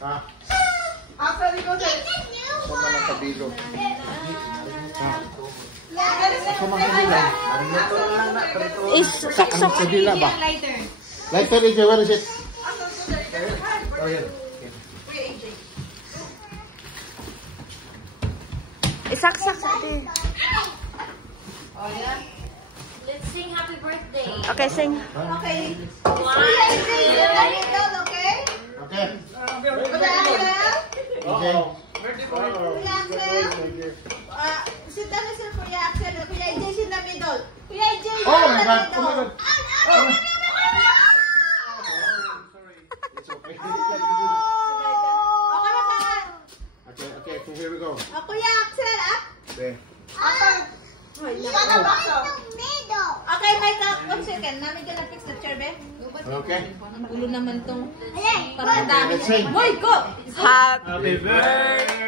Ha? After we go there. Sama ng kabilo. Sama ng kabilo. Sakang kabila ba? Lighter is where is it? Oh, yeah. Isaksak sa atin. Oh, yeah. Let's sing happy birthday. Okay, sing. Okay. One, Okay? Okay. Okay. Okay. Sit down sir, Kuya Axel. Kuya AJ in the middle. Kuya AJ in Oh my the God! middle. Oh my God! It's okay. Okay, okay, so here we go. Kuya Axel, up. Okay. Okay, Mike, 1 second. Namin ka na fix the chair, be. Okay. Ulo naman tong parang Okay, let's sing. Boy, go! Happy birthday